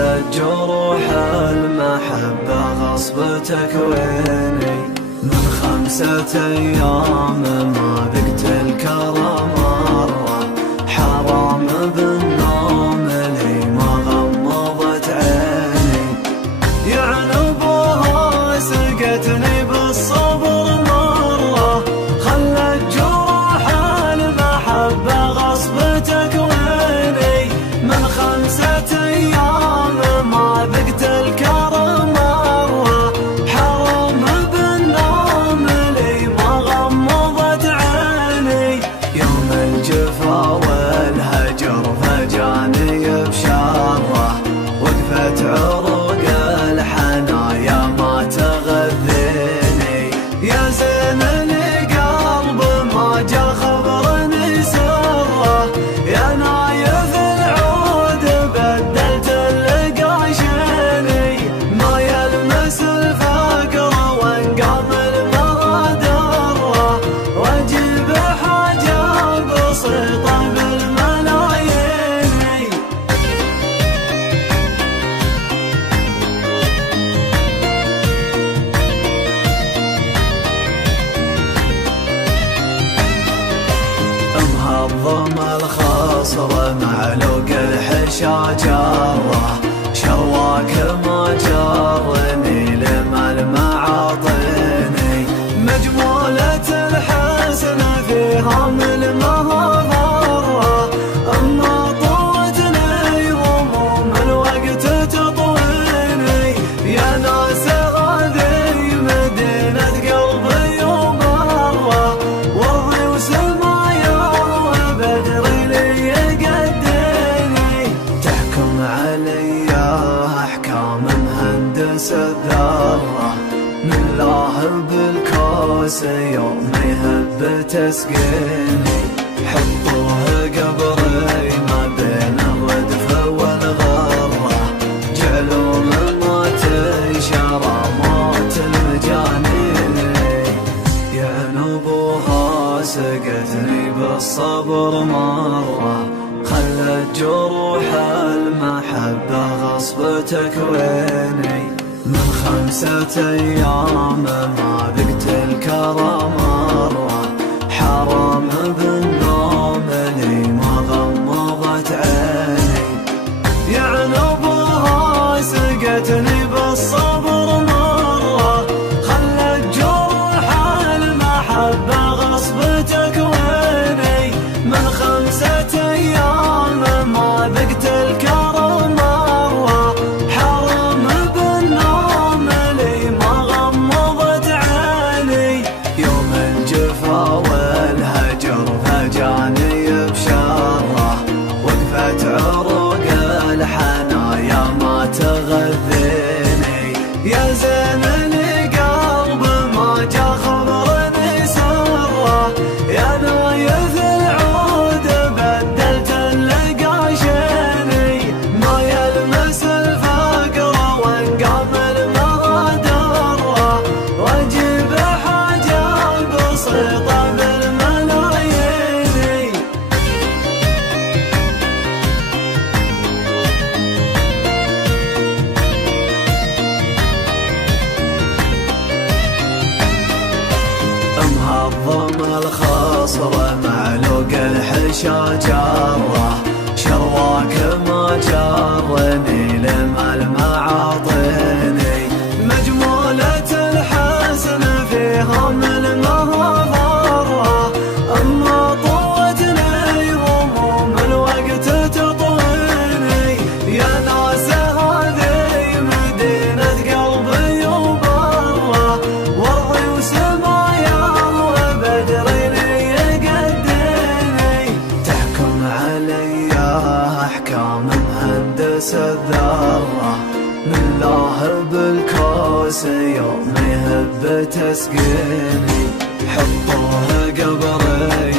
خلت جروح المحبة غصب تكويني. من 5 أيام ما ذقت الكرم مرة، حرام بالنوم لي ما غمضت عيني. يعنبها سقتني بالصبر مرة، خلت جروح المحبة غصب تكويني. من 5 أيام ما ذقت الكرم مرة، حرام بالنوم لي ما غمضت عيني. يوم الجفا والهجر فجاني بشره، وقفت عروق الحنايا ما تغذيني. يا زين القلب ما جا خبرني سره، يا نايف العود بدلت اللقاشيني. ما يلمس الفقر وانقام المرادره، واجيب حاجه بسيطه بالملايين. مهضم الخصر معلوق الحشا جره، شواك ما جرني لما المعاطيني. مجمولة الحسن فيها من المهضرة، أما طوتني هموم الوقت تطويني. يا ناس هذه مدينة قلبي ومرة، وارضي وسمايا وبدري لي يقديني. تحكم علي أحكام مهندس الذرة، من الله بالكوس يوم يهب تسقيني. حطوه قبري ما بين الردف والغرة، جعلوا من موت شرى موت المجانين. يعنبوها سقتني بالصبر مرة، خلت جروح المحبة غصب تكويني. من 5 أيام ما ذقت الكرم مرة، حرام بالنوم لي ما غمضت عيني. يعنبها سقتني بالصبر مرة، خلت جروح المحبة غصب تكويني. من 5 أيام ما ذقت الكرم مرة، حرام بالنوم لي ما غمضت عيني. يوم الجفا والهجر فجاني بشره، وقفت عروق الحنايا ما تغذيني. يا زين القلب ما جا خبرني سره، يا نايف العود بدلت اللقاشيني. ما يلمس الفقر وانقام المرادره، واجيب حاجه بسيطه بالملايين. مهضم الخصر معلوق الحشا جره، شواك ما جرني لما المعاطيني. مجمولة الحسن فيها من المهضرة، أما طوتني هموم الوقت تطويني. يا ناس هذه مدينة قلبي وبرة، وارضي وسمايا وبدري لي يقديني. تحكم علي أحكام مهندس الذرة، من الله بالكوس يوم يهب تسقيني. حطوه قبري